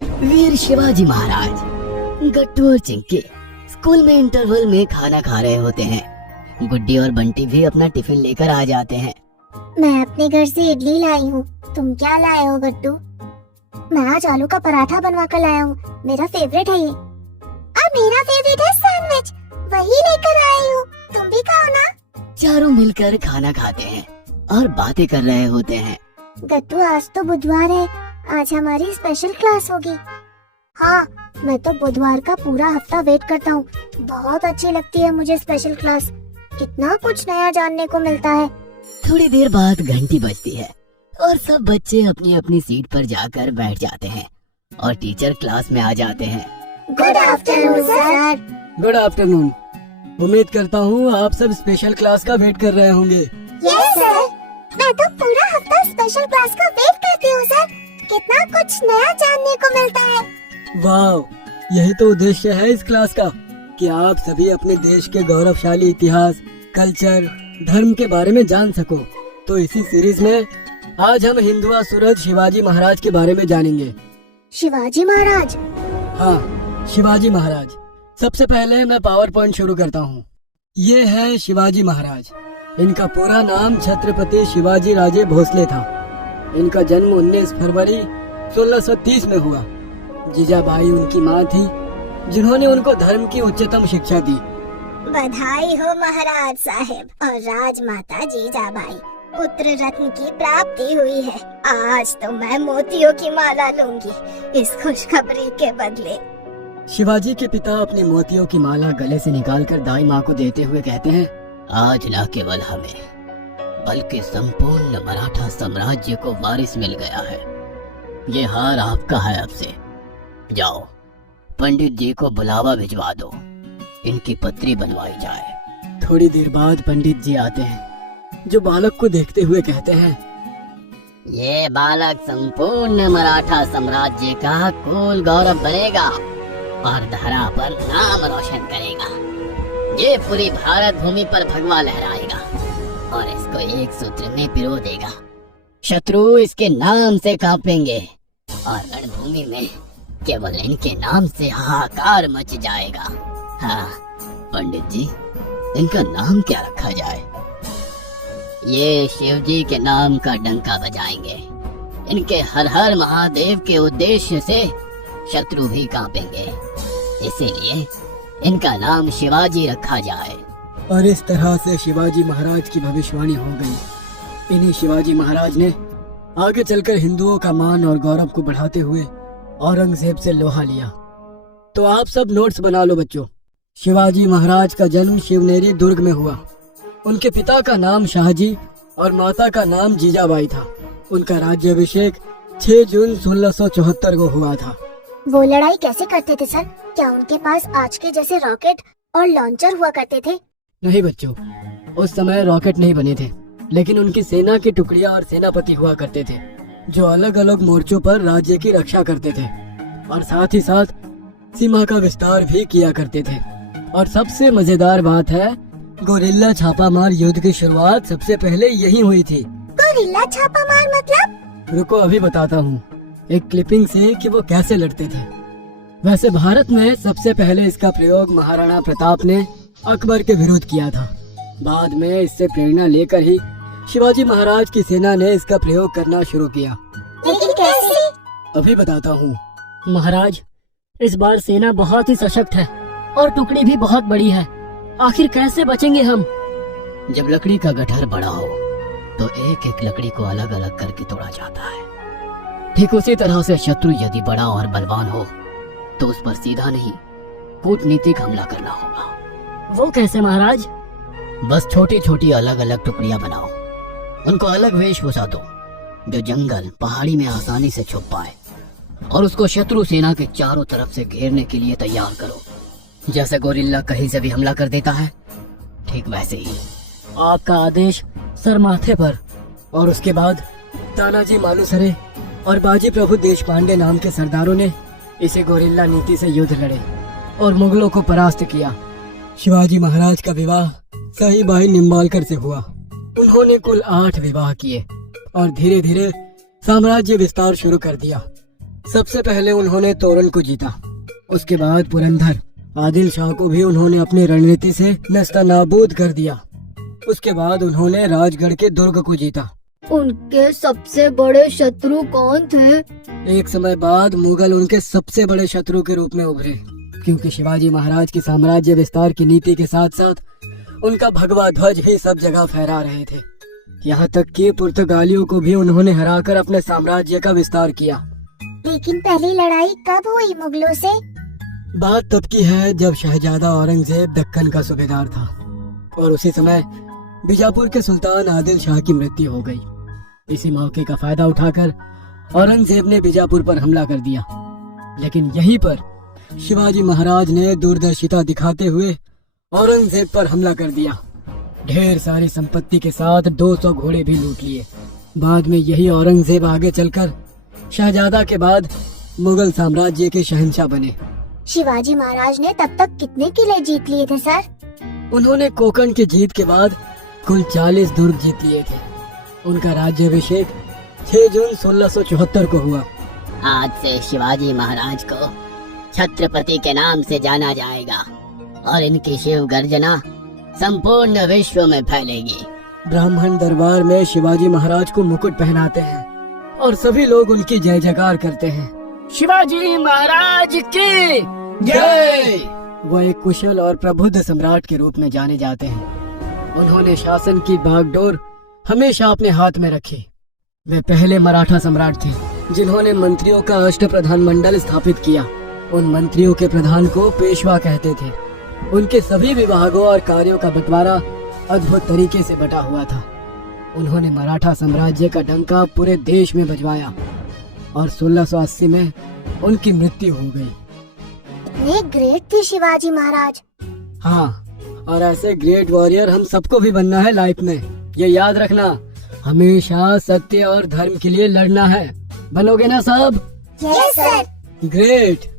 वीर शिवाजी महाराज। गट्टू और चिंकी स्कूल में इंटरवल में खाना खा रहे होते हैं। गुड्डी और बंटी भी अपना टिफिन लेकर आ जाते हैं। मैं अपने घर से इडली लाई हूँ, तुम क्या लाए हो गट्टू? मैं आज आलू का पराठा बनवा कर लाया हूँ, मेरा फेवरेट है ये। और मेरा फेवरेट है सैंडविच, वही लेकर आई हूँ, तुम भी खाओ ना। चारों मिलकर खाना खाते हैं और बातें कर रहे होते हैं। गट्टू आज तो बुधवार है, आज हमारी स्पेशल क्लास होगी। हाँ, मैं तो बुधवार का पूरा हफ्ता वेट करता हूँ, बहुत अच्छी लगती है मुझे स्पेशल क्लास, कितना कुछ नया जानने को मिलता है। थोड़ी देर बाद घंटी बजती है और सब बच्चे अपनी अपनी सीट पर जाकर बैठ जाते हैं और टीचर क्लास में आ जाते हैं। Good afternoon sir. Good afternoon. उम्मीद करता हूँ आप सब स्पेशल क्लास का वेट कर रहे होंगे। यस सर, मैं तो पूरा हफ्ता स्पेशल क्लास का वेट करती हूँ सर, कितना कुछ नया जानने को मिलता है। वाह, यही तो उद्देश्य है इस क्लास का कि आप सभी अपने देश के गौरवशाली इतिहास, कल्चर, धर्म के बारे में जान सको। तो इसी सीरीज में आज हम हिंदुआ सूरज शिवाजी महाराज के बारे में जानेंगे। शिवाजी महाराज? हाँ, शिवाजी महाराज। सबसे पहले मैं पावर पॉइंट शुरू करता हूँ। ये है शिवाजी महाराज। इनका पूरा नाम छत्रपति शिवाजी राजे भोसले था। इनका जन्म 19 फरवरी 1630 में हुआ। जीजाबाई उनकी माँ थी, जिन्होंने उनको धर्म की उच्चतम शिक्षा दी। बधाई हो महाराज साहब और राजमाता जीजाबाई, पुत्र रत्न की प्राप्ति हुई है। आज तो मैं मोतियों की माला लूंगी इस खुशखबरी के बदले। शिवाजी के पिता अपनी मोतियों की माला गले से निकालकर दाई माँ को देते हुए कहते हैं, आज न केवल हमें बल्कि संपूर्ण मराठा साम्राज्य को वारिस मिल गया है। ये हार आपका है। अब से जाओ, पंडित जी को बुलावा भिजवा दो, इनकी पत्री बनवाई जाए। थोड़ी देर बाद पंडित जी आते हैं, जो बालक को देखते हुए कहते हैं, ये बालक संपूर्ण मराठा साम्राज्य का कुल गौरव बनेगा और धरा पर नाम रोशन करेगा। ये पूरी भारत भूमि पर भगवा लहराएगा और इसको एक सूत्र में पिरो देगा। शत्रु इसके नाम से कांपेंगे और रणभूमि में केवल इनके नाम से हाहाकार मच जाएगा। हाँ पंडित जी, इनका नाम क्या रखा जाए? ये शिव जी के नाम का डंका बजाएंगे। इनके हर हर महादेव के उद्देश्य से शत्रु भी कांपेंगे, इसीलिए इनका नाम शिवाजी रखा जाए। और इस तरह से शिवाजी महाराज की भविष्यवाणी हो गई। इन्हीं शिवाजी महाराज ने आगे चलकर हिंदुओं का मान और गौरव को बढ़ाते हुए औरंगजेब से लोहा लिया। तो आप सब नोट्स बना लो बच्चों। शिवाजी महाराज का जन्म शिवनेरी दुर्ग में हुआ। उनके पिता का नाम शाहजी और माता का नाम जीजाबाई था। उनका राज्याभिषेक 6 जून 1674 को हुआ था। वो लड़ाई कैसे करते थे सर? क्या उनके पास आज के जैसे रॉकेट और लॉन्चर हुआ करते थे? नहीं बच्चों, उस समय रॉकेट नहीं बने थे, लेकिन उनकी सेना की टुकड़ियां और सेनापति हुआ करते थे, जो अलग अलग मोर्चों पर राज्य की रक्षा करते थे और साथ ही साथ सीमा का विस्तार भी किया करते थे। और सबसे मजेदार बात है, गोरिल्ला छापामार युद्ध की शुरुआत सबसे पहले यही हुई थी। गोरिल्ला छापामार मतलब? रुको अभी बताता हूँ एक क्लिपिंग से कि वो कैसे लड़ते थे। वैसे भारत में सबसे पहले इसका प्रयोग महाराणा प्रताप ने अकबर के विरुद्ध किया था। बाद में इससे प्रेरणा लेकर ही शिवाजी महाराज की सेना ने इसका प्रयोग करना शुरू किया। लेकिन कैसे? अभी बताता हूँ। महाराज, इस बार सेना बहुत ही सशक्त है और टुकड़ी भी बहुत बड़ी है। आखिर कैसे बचेंगे हम? जब लकड़ी का गठार बड़ा हो तो एक एक लकड़ी को अलग अलग करके तोड़ा जाता है। ठीक उसी तरह से शत्रु यदि बड़ा और बलवान हो तो उस पर सीधा नहीं, कूटनीतिक हमला करना होगा। वो कैसे महाराज? बस छोटी छोटी अलग अलग टुकड़ियां बनाओ, उनको अलग वेशभूषा दो जो जंगल पहाड़ी में आसानी से छुप पाए, और उसको शत्रु सेना के चारों तरफ से घेरने के लिए तैयार करो। जैसे गोरिल्ला कहीं से भी हमला कर देता है, ठीक वैसे ही। आपका आदेश सर माथे पर। और उसके बाद तानाजी मालुसरे और बाजी प्रभु देशपांडे नाम के सरदारों ने इसे गोरिल्ला नीति से युद्ध लड़े और मुगलों को परास्त किया। शिवाजी महाराज का विवाह साहिबाई निम्बालकर से हुआ। उन्होंने कुल 8 विवाह किए और धीरे धीरे साम्राज्य विस्तार शुरू कर दिया। सबसे पहले उन्होंने तोरण को जीता। उसके बाद पुरंदर आदिल शाह को भी उन्होंने अपनी रणनीति से नस्तानाबूद कर दिया। उसके बाद उन्होंने राजगढ़ के दुर्ग को जीता। उनके सबसे बड़े शत्रु कौन थे? एक समय बाद मुगल उनके सबसे बड़े शत्रु के रूप में उभरे, क्योंकि शिवाजी महाराज की साम्राज्य विस्तार की नीति के साथ साथ उनका भगवा ध्वज ही सब जगह फहरा रहे थे। यहाँ तक कि पुर्तगालियों को भी उन्होंने हराकर अपने साम्राज्य का विस्तार किया। लेकिन पहली लड़ाई कब हुई मुगलों से? बात तब की है जब शहजादा औरंगजेब दक्कन का सूबेदार था और उसी समय बीजापुर के सुल्तान आदिल शाह की मृत्यु हो गई। इसी मौके का फायदा उठाकर औरंगजेब ने बीजापुर पर हमला कर दिया। लेकिन यहीं पर शिवाजी महाराज ने दूरदर्शिता दिखाते हुए औरंगजेब पर हमला कर दिया। ढेर सारी संपत्ति के साथ 200 घोड़े भी लूट लिए। बाद में यही औरंगजेब आगे चलकर शहजादा के बाद मुगल साम्राज्य के शहंशाह बने। शिवाजी महाराज ने तब तक कितने किले जीत लिए थे सर? उन्होंने कोकण की जीत के बाद कुल 40 दुर्ग जीत लिए थे। उनका राज्याभिषेक 6 जून 1674 को हुआ। आज से शिवाजी महाराज को छत्रपति के नाम से जाना जाएगा और इनकी शिव गर्जना संपूर्ण विश्व में फैलेगी। ब्राह्मण दरबार में शिवाजी महाराज को मुकुट पहनाते हैं और सभी लोग उनकी जय जयकार करते हैं। शिवाजी महाराज की जय। वो एक कुशल और प्रबुद्ध सम्राट के रूप में जाने जाते हैं। उन्होंने शासन की बागडोर हमेशा अपने हाथ में रखी। वे पहले मराठा सम्राट थे जिन्होंने मंत्रियों का अष्टप्रधान मंडल स्थापित किया। उन मंत्रियों के प्रधान को पेशवा कहते थे। उनके सभी विभागों और कार्यों का बंटवारा अद्भुत तरीके से बटा हुआ था। उन्होंने मराठा साम्राज्य का डंका पूरे देश में बजवाया और 1680 में उनकी मृत्यु हो गई। इतने ग्रेट थे शिवाजी महाराज। हाँ, और ऐसे ग्रेट वॉरियर हम सबको भी बनना है लाइफ में। ये याद रखना, हमेशा सत्य और धर्म के लिए लड़ना है। बनोगे ना सब? Yes sir. ग्रेट।